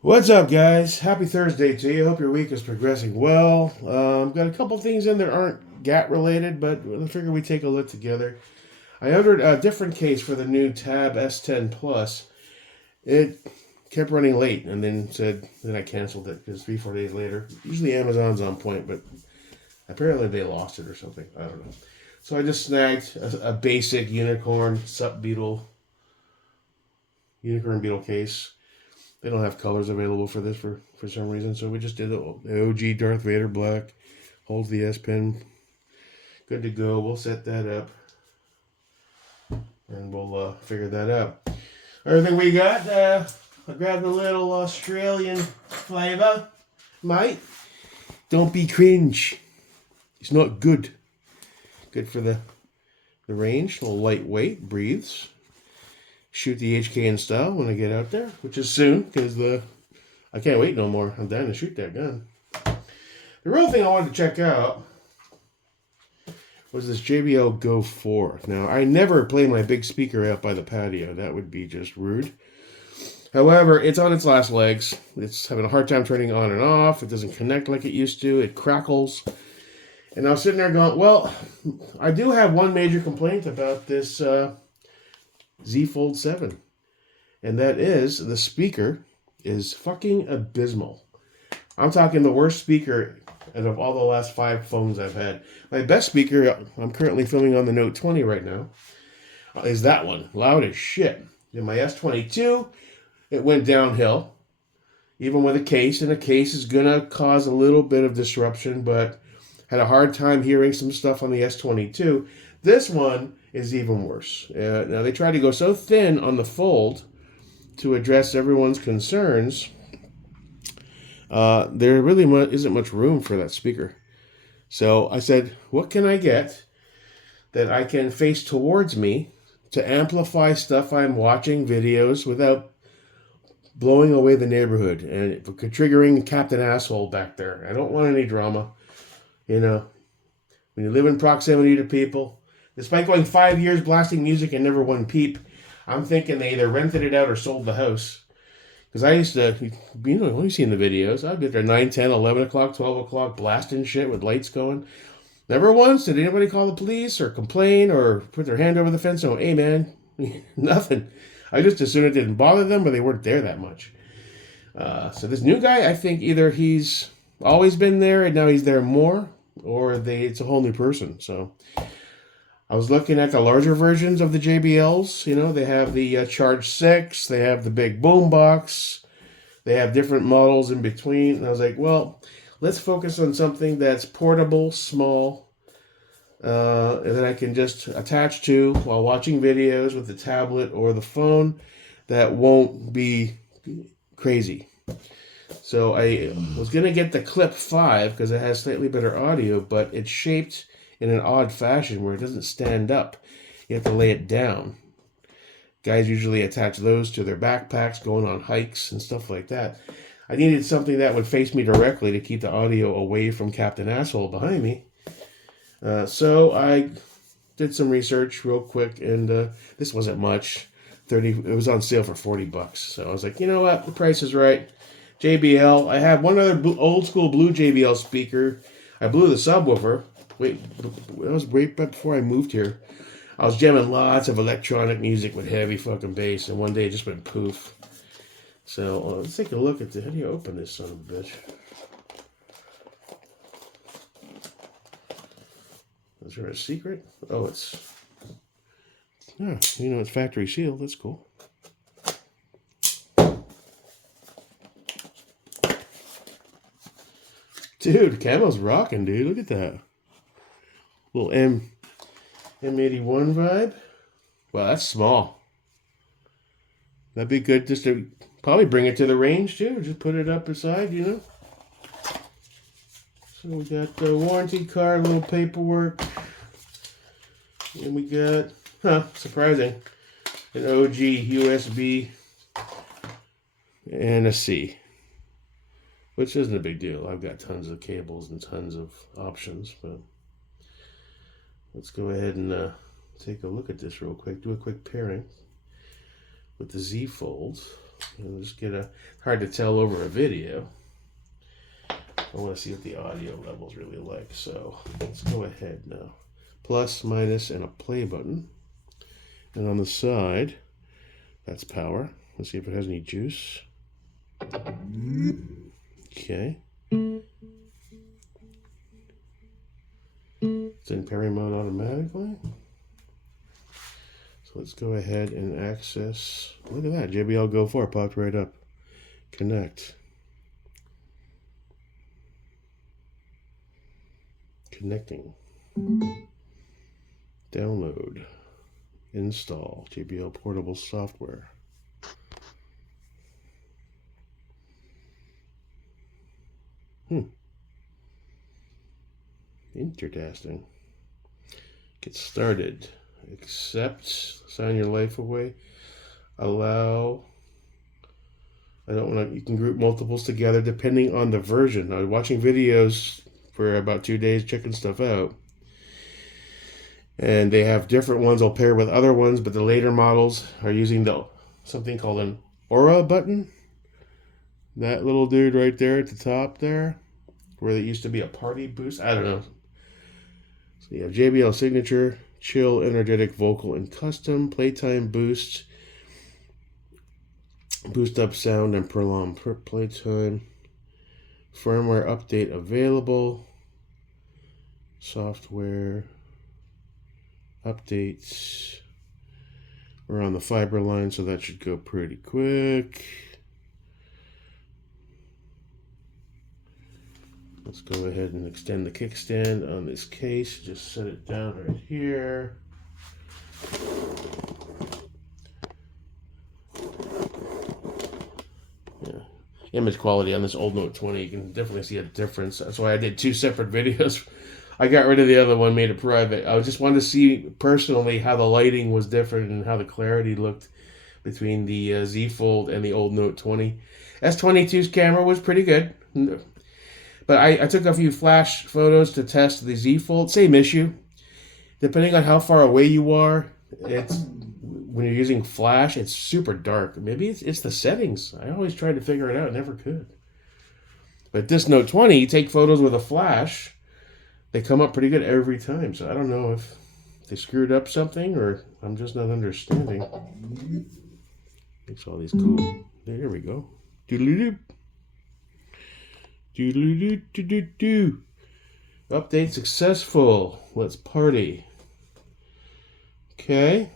What's up, guys? Happy Thursday to you. Hope your week is progressing well. Got a couple things in that aren't GAT related, but I figure we take a look together. I ordered a different case for the new Tab S10 Plus. It kept running late, and then I canceled it because 3 4 days later. Usually Amazon's on point, but apparently they lost it or something. I don't know. So I just snagged a basic unicorn beetle case. They don't have colors available for this for some reason, so we just did the OG Darth Vader black. Holds the S Pen. Good to go. We'll set that up, and we'll figure that out. Everything we got, I grabbed a little Australian flavor. Mate, don't be cringe. It's not good. Good for the range. A little lightweight, breathes. Shoot the HK in style when I get out there, which is soon, because I can't wait no more. I'm down to shoot that gun. The real thing I wanted to check out was this Jbl Go 4. Now, I never play my big speaker out by the patio. That would be just rude. However, it's on its last legs. It's having a hard time turning on and off. It doesn't connect like it used to. It crackles. And I was sitting there going, well, I do have one major complaint about this Z Fold 7. And that is the speaker is fucking abysmal. I'm talking the worst speaker out of all the last 5 phones I've had. My best speaker, I'm currently filming on the Note 20 right now, is that one. Loud as shit. In my S22, it went downhill. Even with a case, and a case is going to cause a little bit of disruption, but had a hard time hearing some stuff on the S22. This one is even worse. Now, they try to go so thin on the Fold to address everyone's concerns. There really isn't much room for that speaker. So I said, what can I get that I can face towards me to amplify stuff I'm watching, videos, without blowing away the neighborhood and triggering Captain Asshole back there? I don't want any drama. You know, when you live in proximity to people, despite going 5 years blasting music and never one peep, I'm thinking they either rented it out or sold the house. Because I used to, you've seen the videos. I'd be there 9, 10, 11 o'clock, 12 o'clock, blasting shit with lights going. Never once did anybody call the police or complain or put their hand over the fence and go, hey man, nothing. I just assumed it didn't bother them, but they weren't there that much. So this new guy, I think either he's always been there and now he's there more, or it's a whole new person. So I was looking at the larger versions of the JBLs. You know, they have the Charge 6, they have the big boom box, they have different models in between. And I was like, well, let's focus on something that's portable, small, and that I can just attach to while watching videos with the tablet or the phone that won't be crazy. So I was going to get the Clip 5 because it has slightly better audio, but it's shaped in an odd fashion where it doesn't stand up. You have to lay it down. Guys usually attach those to their backpacks going on hikes and stuff like that. I needed something that would face me directly to keep the audio away from Captain Asshole behind me. So I did some research real quick, and this wasn't much. It was on sale for $40. So I was like, you know what? The price is right. JBL. I have one other old school blue JBL speaker. I blew the subwoofer. Wait, that was right before I moved here. I was jamming lots of electronic music with heavy fucking bass, and one day it just went poof. So let's take a look at how do you open this son of a bitch? Is there a secret? Oh, it's factory sealed. That's cool. Dude, camo's rocking, dude. Look at that. Little M81 vibe. Wow, that's small. That'd be good just to probably bring it to the range too. Just put it up beside, you know. So we got the warranty card, little paperwork. And we got, surprising, an OG USB and a C. Which isn't a big deal. I've got tons of cables and tons of options, but let's go ahead and take a look at this real quick. Do a quick pairing with the Z Fold. You'll just get hard to tell over a video. I want to see what the audio level's really like. So let's go ahead now. Plus, minus, and a play button. And on the side, that's power. Let's see if it has any juice. Okay. It's in parry mode automatically. So let's go ahead and access. Look at that. Jbl Go 4 popped right up. Connect. Connecting. Download. Install Jbl portable software. Interesting. Get started. Accept. Sign your life away. Allow. I don't want to. You can group multiples together depending on the version. I was watching videos for about 2 days, checking stuff out, and they have different ones. I'll pair with other ones, but the later models are using something called an aura button. That little dude right there at the top there, where there used to be a party boost. I don't know. So you have JBL Signature, Chill, Energetic, Vocal, and Custom, Playtime Boost, Boost Up Sound, and Prolong Playtime. Firmware update available. Software updates. We're on the fiber line, so that should go pretty quick. Let's go ahead and extend the kickstand on this case. Just set it down right here. Yeah. Image quality on this old Note 20, you can definitely see a difference. That's why I did 2 separate videos. I got rid of the other one, made it private. I just wanted to see personally how the lighting was different and how the clarity looked between the Z Fold and the old Note 20. S22's camera was pretty good. But I took a few flash photos to test the Z Fold. Same issue. Depending on how far away you are, when you're using flash, it's super dark. Maybe it's the settings. I always tried to figure it out, never could. But this Note 20, you take photos with a flash, they come up pretty good every time. So I don't know if they screwed up something or I'm just not understanding. Makes all these cool. There we go. Doodle-doo. Do-do-do-do-do-do. Update successful. Let's party. Okay.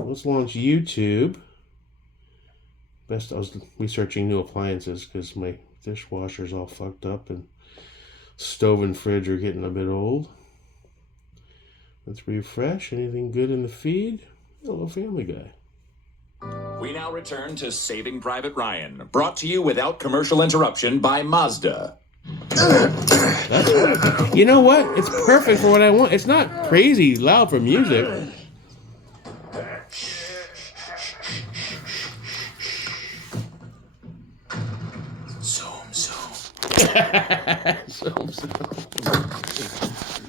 Let's launch YouTube. I was researching new appliances because my dishwasher's all fucked up and stove and fridge are getting a bit old. Let's refresh. Anything good in the feed? Hello, Family Guy. We now return to Saving Private Ryan, brought to you without commercial interruption by Mazda. You know what? It's perfect for what I want. It's not crazy loud for music.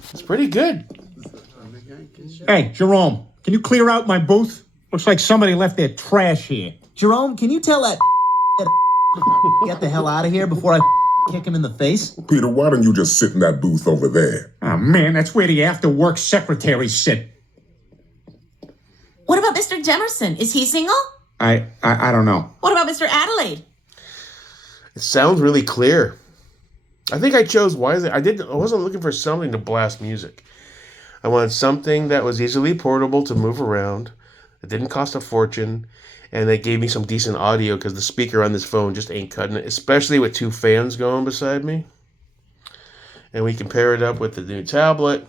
It's pretty good. Hey, Jerome, can you clear out my booth? Looks like somebody left their trash here. Jerome, can you tell that get the hell out of here before I kick him in the face? Peter, why don't you just sit in that booth over there? Oh, man, that's where the after-work secretaries sit. What about Mr. Demerson? Is he single? I don't know. What about Mr. Adelaide? It sounds really clear. I think I chose wisely. I wasn't looking for something to blast music. I wanted something that was easily portable to move around. It didn't cost a fortune, and it gave me some decent audio because the speaker on this phone just ain't cutting it, especially with 2 fans going beside me. And we can pair it up with the new tablet.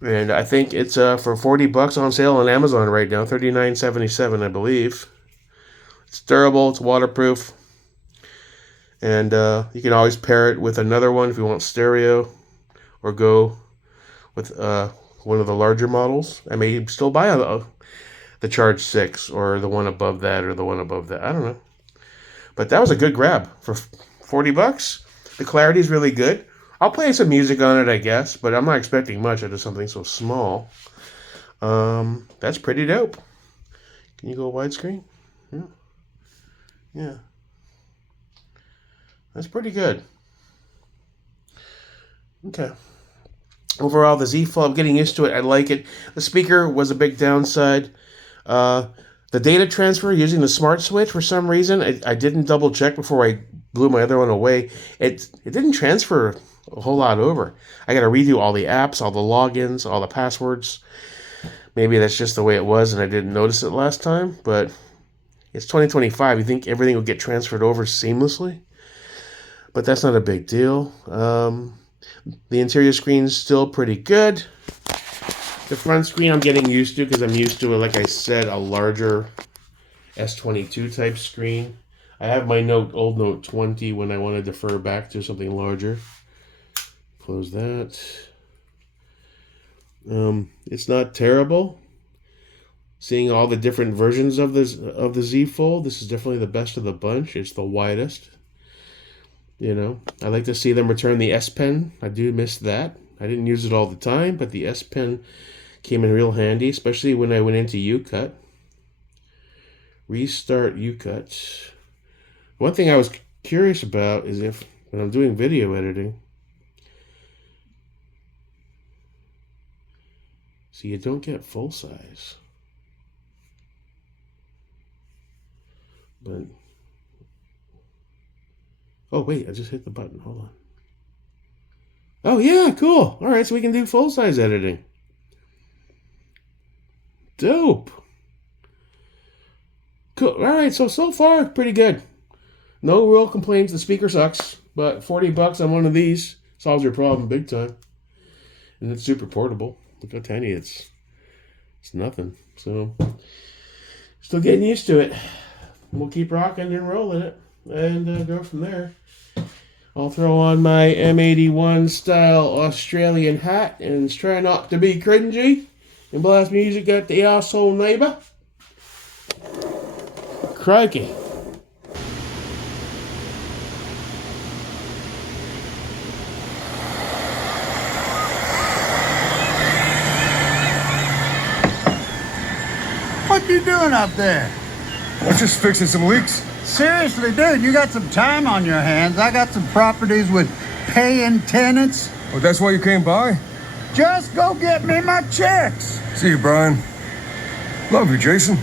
And I think it's for $40 on sale on Amazon right now, $39.77, I believe. It's durable, it's waterproof, and you can always pair it with another one if you want stereo, or go with one of the larger models. I may still buy the Charge 6 or the one above that or the one above that. I don't know. But that was a good grab for $40. The clarity is really good. I'll play some music on it, I guess, but I'm not expecting much out of something so small. That's pretty dope. Can you go widescreen? Yeah. That's pretty good. Okay. Overall, the Z Fold, I'm getting used to it. I like it. The speaker was a big downside. The data transfer using the smart switch, for some reason, I didn't double check before I blew my other one away. It didn't transfer a whole lot over. I got to redo all the apps, all the logins, all the passwords. Maybe that's just the way it was and I didn't notice it last time, but it's 2025. You think everything will get transferred over seamlessly? But that's not a big deal. The interior screen's still pretty good. The front screen I'm getting used to because I'm used to, like I said, a larger S22 type screen. I have my old Note 20 when I want to defer back to something larger. Close that. It's not terrible. Seeing all the different versions of the Z Fold, this is definitely the best of the bunch. It's the widest. You know, I like to see them return the S Pen. I do miss that. I didn't use it all the time, but the S Pen came in real handy, especially when I went into UCut. Restart UCut. One thing I was curious about is if, when I'm doing video editing, see, you don't get full size. But, oh wait, I just hit the button. Hold on. Oh yeah, cool. All right, so we can do full size editing. Dope. Cool. All right, so far pretty good. No real complaints. The speaker sucks, but $40 on one of these solves your problem big time. And it's super portable. Look how tiny it's nothing. So still getting used to it. We'll keep rocking and rolling it and go from there. I'll throw on my M81 style Australian hat and try not to be cringy and blast music at the asshole neighbor. Crikey. What you doing up there? I'm just fixing some leaks. Seriously, dude, you got some time on your hands. I got some properties with paying tenants. Oh, that's why you came by? Just go get me my checks. See you, Brian. Love you, Jason.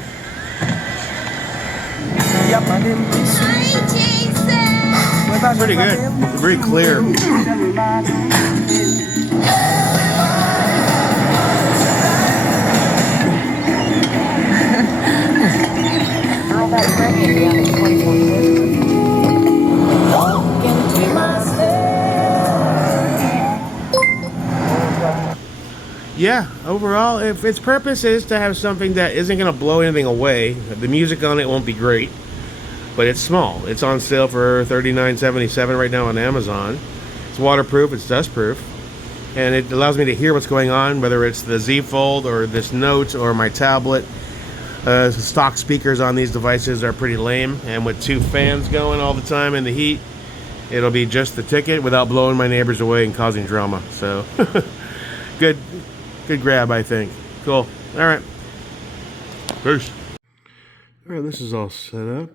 Pretty good. Very clear. Yeah, overall, if its purpose is to have something that isn't going to blow anything away, the music on it won't be great, but it's small. It's on sale for $39.77 right now on Amazon. It's waterproof, it's dustproof, and it allows me to hear what's going on, whether it's the Z Fold or this Note or my tablet. Stock speakers on these devices are pretty lame, and with two fans going all the time in the heat, it'll be just the ticket without blowing my neighbors away and causing drama. So, good grab, I think. Cool. All right. Peace. All right, this is all set up.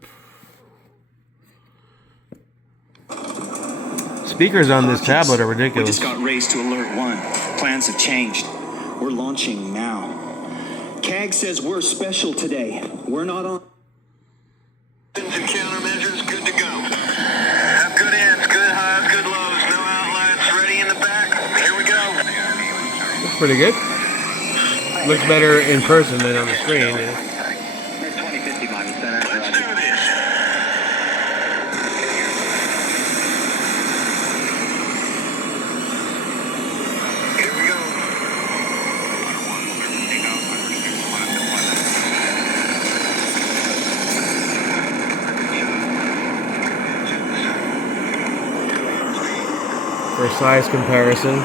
Speakers on this tablet are ridiculous. We just got raised to alert 1. Plans have changed. We're launching now. CAG says we're special today. We're not on... And countermeasures good to go. Have good ends, good highs, good lows. No outlets. Ready in the back. Here we go. Looks pretty good. Looks better in person than on the screen. Yeah. Let's do this. Here we go. For size comparison.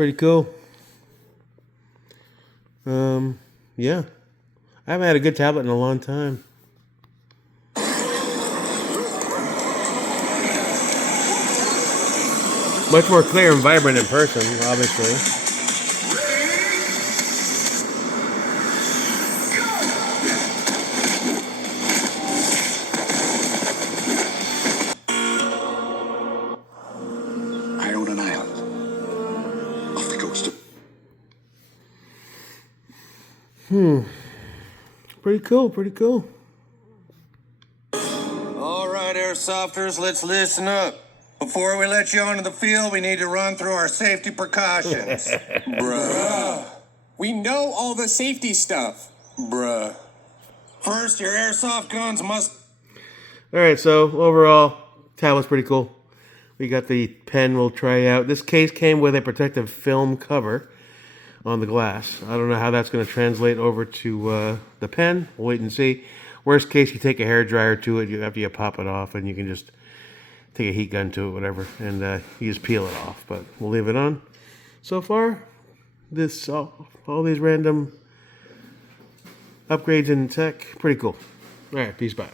Pretty cool. Yeah. I haven't had a good tablet in a long time. Much more clear and vibrant in person, obviously. I own an island off the coast of... Pretty cool, pretty cool. All right, airsofters, let's listen up. Before we let you onto the field, we need to run through our safety precautions. Bruh. We know all the safety stuff. Bruh. First, your airsoft guns must... Alright, so overall, tablet's pretty cool. We got the pen we'll try out. This case came with a protective film cover on the glass. I don't know how that's going to translate over to the pen. We'll wait and see. Worst case, you take a hairdryer to it after you pop it off, and you can just take a heat gun to it, whatever, and you just peel it off. But we'll leave it on. So far, this all these random upgrades in tech, pretty cool. All right, peace, bye.